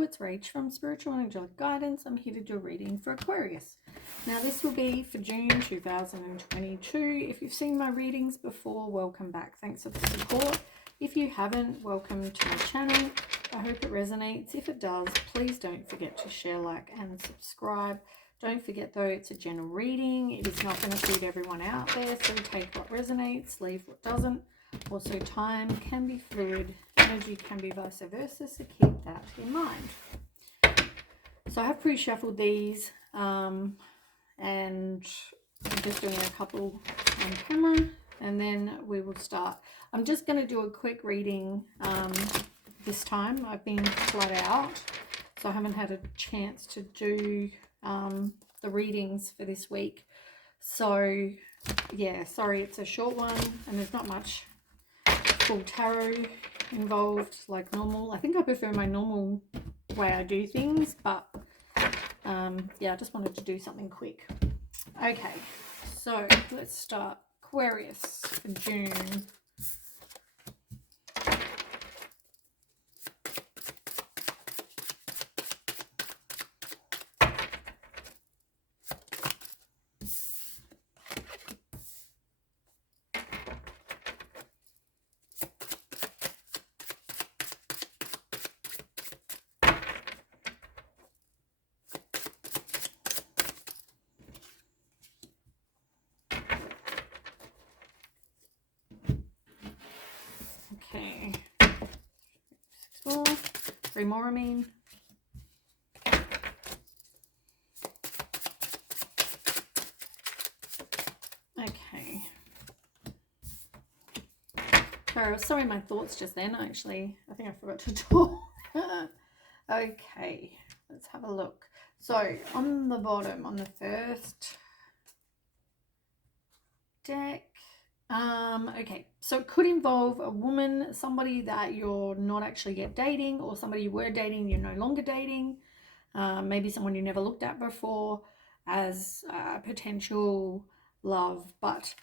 Hello, it's Rach from Spiritual and Angelic Guidance. I'm here to do a reading for Aquarius. Now, this will be for June 2022. If you've seen my readings before, welcome back. Thanks for the support. If you haven't, welcome to my channel. I hope it resonates. If it does, please don't forget to share, like, and subscribe. Don't forget, though, it's a general reading. It is not going to suit everyone out there, so take what resonates, leave what doesn't. Also, time can be fluid. Energy can be vice versa, so keep that in mind. So I have pre-shuffled these and I'm just doing a couple on camera and then we will start. I'm just going to do a quick reading this time. I've been flat out, so I haven't had a chance to do the readings for this week. So yeah, sorry, it's a short one and there's not much full tarot involved like normal. I think I prefer my normal way I do things, but yeah, I just wanted to do something quick. Okay, so let's start. Aquarius for June. Okay, 6, 4, 3 more, I mean. Okay. Sorry, my thoughts just then, actually. I think I forgot to talk. Okay, let's have a look. So, on the bottom, on the first deck, okay, so it could involve a woman, somebody that you're not actually yet dating, or somebody you were dating, you're no longer dating, maybe someone you never looked at before as potential love. But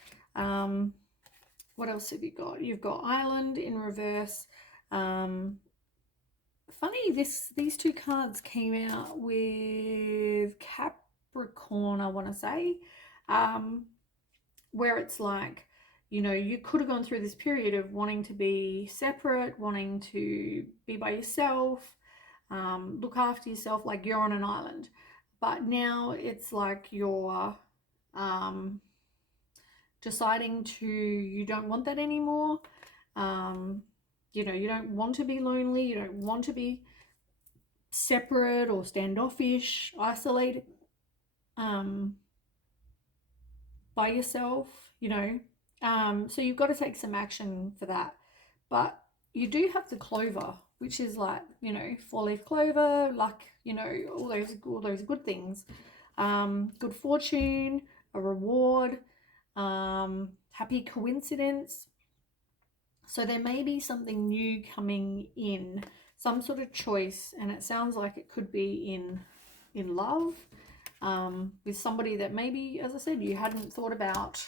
what else have you got? You've got Island in reverse. Funny, these two cards came out with Capricorn, I want to say, where it's like, you know, you could have gone through this period of wanting to be separate, wanting to be by yourself, look after yourself, like you're on an island. But now it's like you're deciding you don't want that anymore. You know, you don't want to be lonely, you don't want to be separate or standoffish, isolated by yourself, you know. So you've got to take some action for that. But you do have the clover, which is like, you know, 4-leaf clover, luck, you know, all those good things. Good fortune, a reward, happy coincidence. So there may be something new coming in, some sort of choice, and it sounds like it could be in love, with somebody that maybe, as I said, you hadn't thought about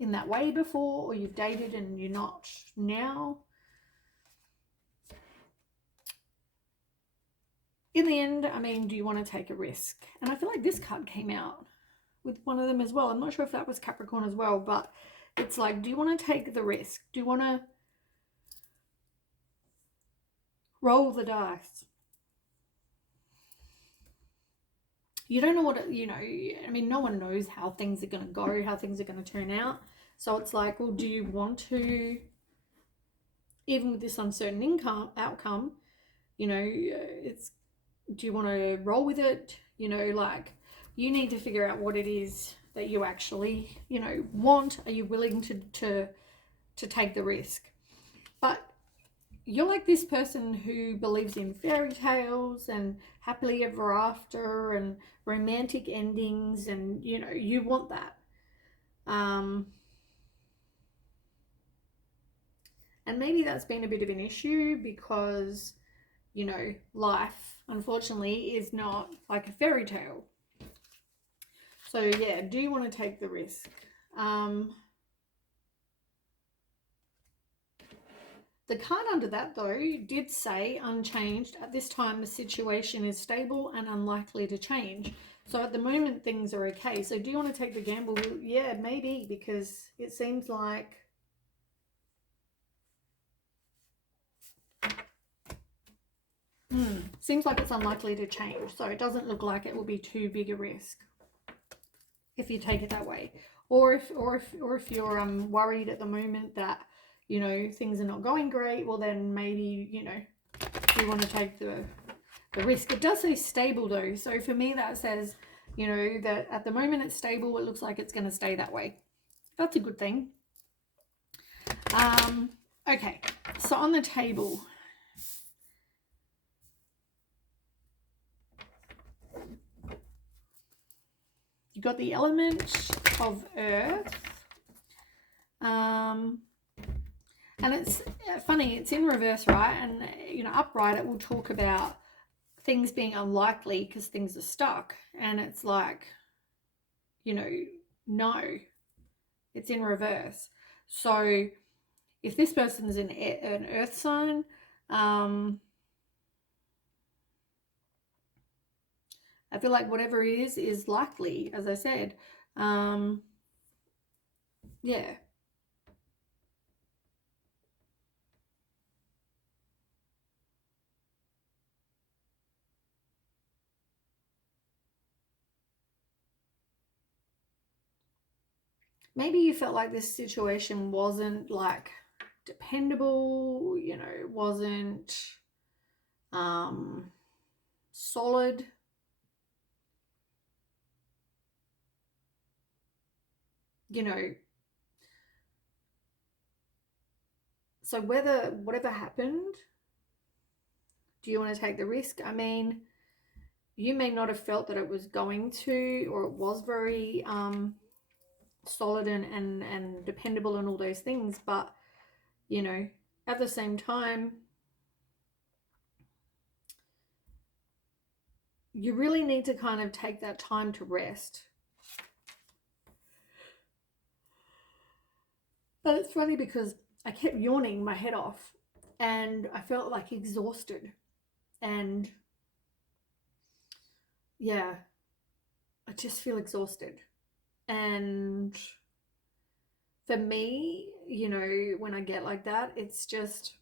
in that way before, or you've dated and you're not now. In the end, I mean, do you want to take a risk? And I feel like this card came out with one of them as well. I'm not sure if that was Capricorn as well, but it's like, do you want to take the risk? Do you want to roll the dice? You don't know what, you know, I mean, no one knows how things are going to go, how things are going to turn out. So it's like, well, do you want to, even with this uncertain outcome, you know, do you want to roll with it? You know, like, you need to figure out what it is that you actually, you know, want. Are you willing to take the risk? But you're like this person who believes in fairy tales and happily ever after and romantic endings, and, you know, you want that. And maybe that's been a bit of an issue because, you know, life, unfortunately, is not like a fairy tale. So yeah, do you want to take the risk? The The card under that, though, did say unchanged. At this time, the situation is stable and unlikely to change. So at the moment, things are okay. So do you want to take the gamble? Yeah, maybe, because it seems like... seems like it's unlikely to change. So it doesn't look like it will be too big a risk if you take it that way. Or if you're worried at the moment that, you know, things are not going great, well then maybe, you know, you want to take the risk. It does say stable though, so for me that says, you know, that at the moment it's stable. It looks like it's going to stay that way. That's a good thing. Okay, so on the table, you've got the element of earth. And it's funny, it's in reverse, right? And, you know, upright, it will talk about things being unlikely because things are stuck. And it's like, you know, no, it's in reverse. So if this person's an earth sign, I feel like whatever it is likely, as I said. Yeah. Maybe you felt like this situation wasn't like dependable, you know, wasn't solid. You know, so whatever happened, do you want to take the risk? I mean, you may not have felt that it was going to, or it was very solid and dependable and all those things, but, you know, at the same time, you really need to kind of take that time to rest. But it's funny because I kept yawning my head off and I felt like exhausted. And yeah, I just feel exhausted. And for me, you know, when I get like that, it's just,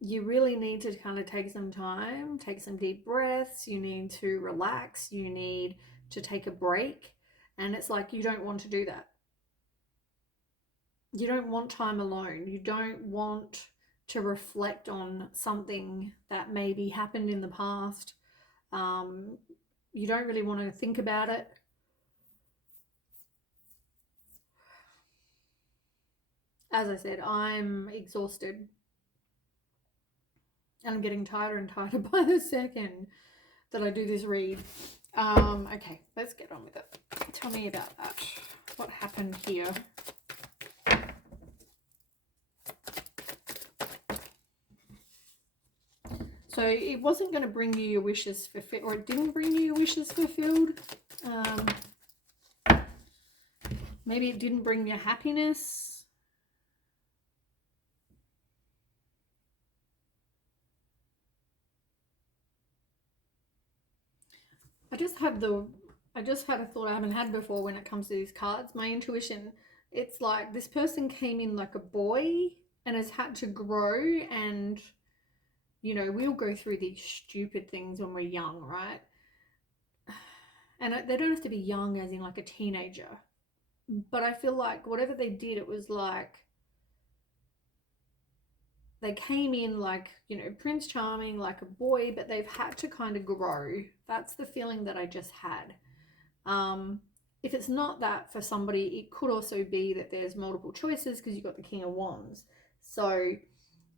you really need to kind of take some time, take some deep breaths. You need to relax. You need to take a break. And it's like, you don't want to do that. You don't want time alone. You don't want to reflect on something that maybe happened in the past. You don't really want to think about it. As I said, I'm exhausted. And I'm getting tighter and tighter by the second that I do this read. Okay, let's get on with it. Tell me about that. What happened here? So it wasn't going to bring you your wishes fulfilled, or it didn't bring you your wishes fulfilled. Maybe it didn't bring you happiness. I just had a thought I haven't had before when it comes to these cards. My intuition, it's like this person came in like a boy and has had to grow, and, you know, we all go through these stupid things when we're young, right? And they don't have to be young as in like a teenager. But I feel like whatever they did, it was like they came in like, you know, Prince Charming, like a boy, but they've had to kind of grow. That's the feeling that I just had. If it's not that for somebody, it could also be that there's multiple choices because you've got the King of Wands. So,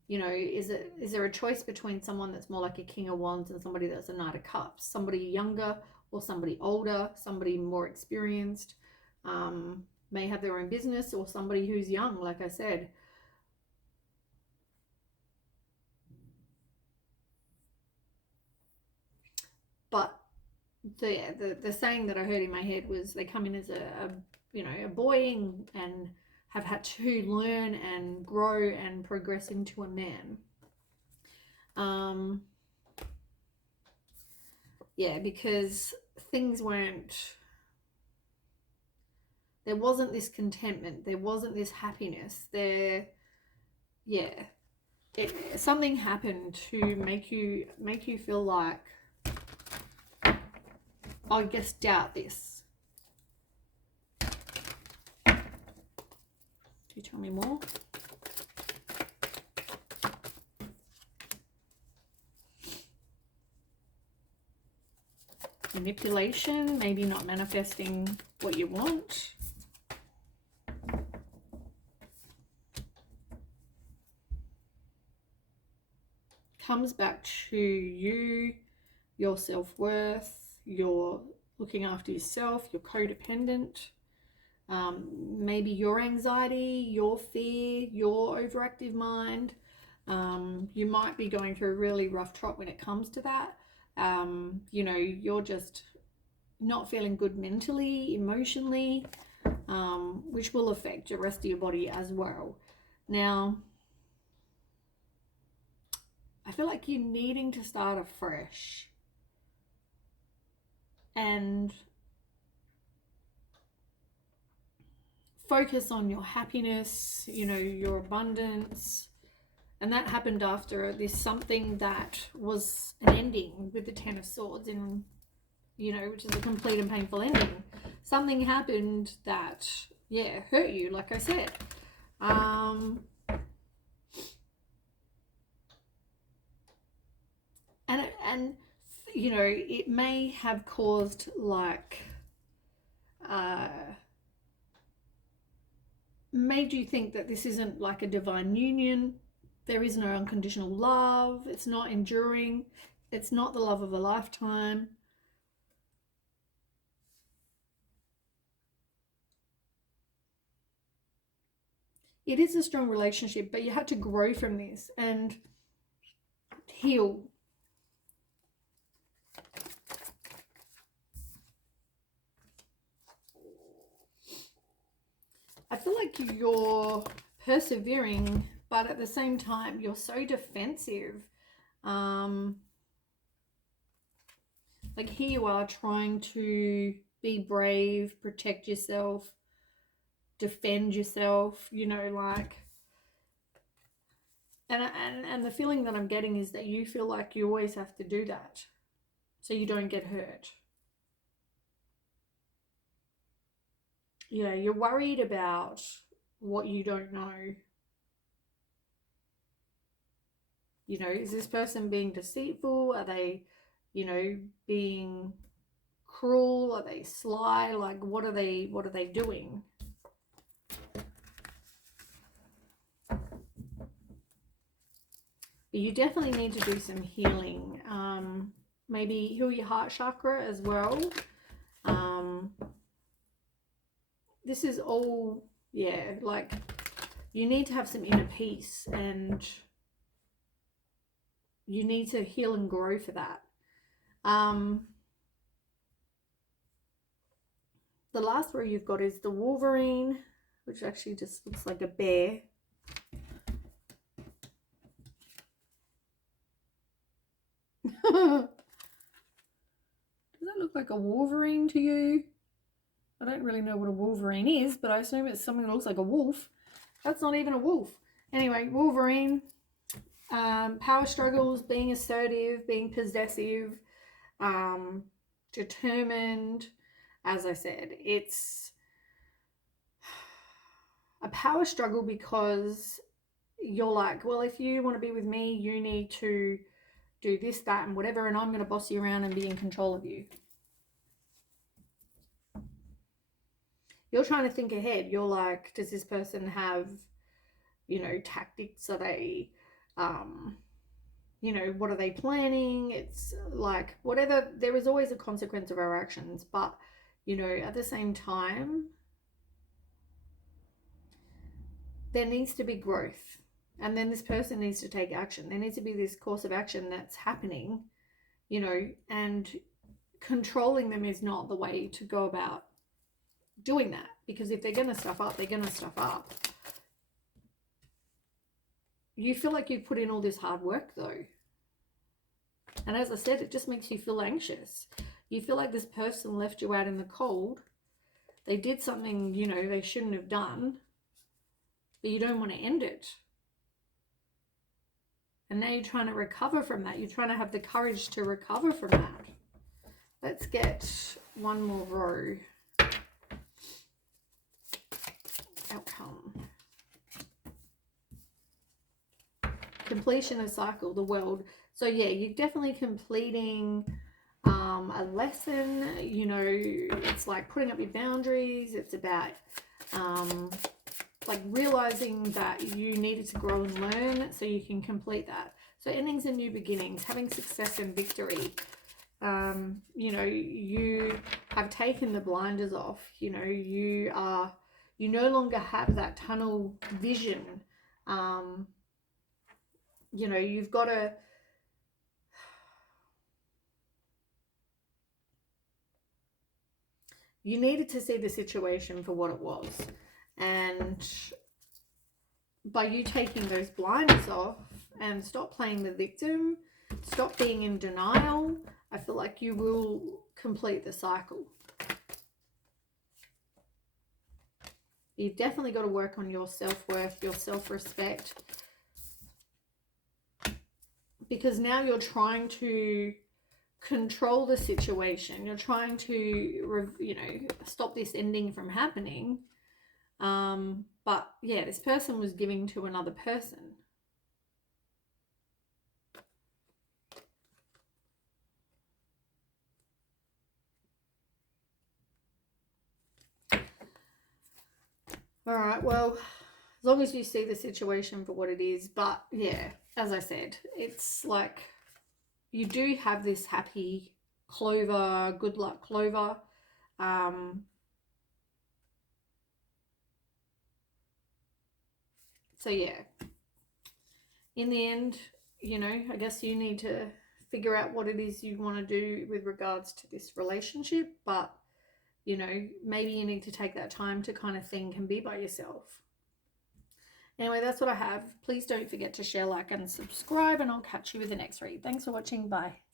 you know, is there a choice between someone that's more like a King of Wands and somebody that's a Knight of Cups? Somebody younger or somebody older, somebody more experienced, may have their own business, or somebody who's young, like I said. But the saying that I heard in my head was they come in as a you know, a boy and have had to learn and grow and progress into a man. Yeah, because things weren't, there wasn't this contentment, there wasn't this happiness there. Yeah, something happened to make you feel like, I guess, doubt this. Can you tell me more? Manipulation, maybe not manifesting what you want. Comes back to you, your self-worth, your looking after yourself, your codependent, maybe your anxiety, your fear, your overactive mind. You might be going through a really rough trot when it comes to that. You know, you're just not feeling good mentally, emotionally, which will affect the rest of your body as well. Now, I feel like you're needing to start afresh and focus on your happiness, you know, your abundance. And that happened after this something that was an ending with the Ten of Swords, in, you know, which is a complete and painful ending. Something happened that, yeah, hurt you, like I said. And you know, it may have caused like made you think that this isn't like a divine union. There is no unconditional love. It's not enduring. It's not the love of a lifetime. It is a strong relationship, but you had to grow from this and heal. I feel like you're persevering, but at the same time, you're so defensive. Like here you are trying to be brave, protect yourself, defend yourself, you know, like, and the feeling that I'm getting is that you feel like you always have to do that so you don't get hurt. Yeah, you're worried about what you don't know. You know, is this person being deceitful? Are they, you know, being cruel? Are they sly? Like, what are they doing? But you definitely need to do some healing. Maybe heal your heart chakra as well. This is all, yeah, like you need to have some inner peace and you need to heal and grow for that. The last row you've got is the Wolverine, which actually just looks like a bear. Does that look like a Wolverine to you? I don't really know what a Wolverine is, but I assume it's something that looks like a wolf. That's not even a wolf. Anyway, Wolverine, power struggles, being assertive, being possessive, determined. As I said, it's a power struggle because you're like, well, if you want to be with me, you need to do this, that, and whatever, and I'm going to boss you around and be in control of you. You're trying to think ahead. You're like, does this person have, you know, tactics? Are they, you know, what are they planning? It's like, whatever, there is always a consequence of our actions, but, you know, at the same time, there needs to be growth. And then this person needs to take action. There needs to be this course of action that's happening, you know, and controlling them is not the way to go about doing that. because if they're going to stuff up, they're going to stuff up. You feel like you've put in all this hard work though. And as I said, it just makes you feel anxious. You feel like this person left you out in the cold. They did something, you know, they shouldn't have done, but you don't want to end it. And now you're trying to recover from that. You're trying to have the courage to recover from that. Let's get one more row. Outcome. Completion of cycle, the world. So yeah, you're definitely completing a lesson. You know, it's like putting up your boundaries. It's about like realizing that you needed to grow and learn so you can complete that. So endings and new beginnings, having success and victory. You know, you have taken the blinders off. You know, you no longer have that tunnel vision. You know, you've got to you needed to see the situation for what it was. And by you taking those blinders off and stop playing the victim, stop being in denial, I feel like you will complete the cycle. You've definitely got to work on your self-worth, your self-respect. Because now you're trying to control the situation. You're trying to, you know, stop this ending from happening. But yeah, this person was giving to another person. All right, well, as long as you see the situation for what it is. But yeah, as I said, it's like you do have this happy clover, good luck clover. So yeah, in the end, you know, I guess you need to figure out what it is you want to do with regards to this relationship. But, you know, maybe you need to take that time to kind of think and be by yourself. Anyway, that's what I have. Please don't forget to share, like, and subscribe, and I'll catch you with the next read. Thanks for watching. Bye.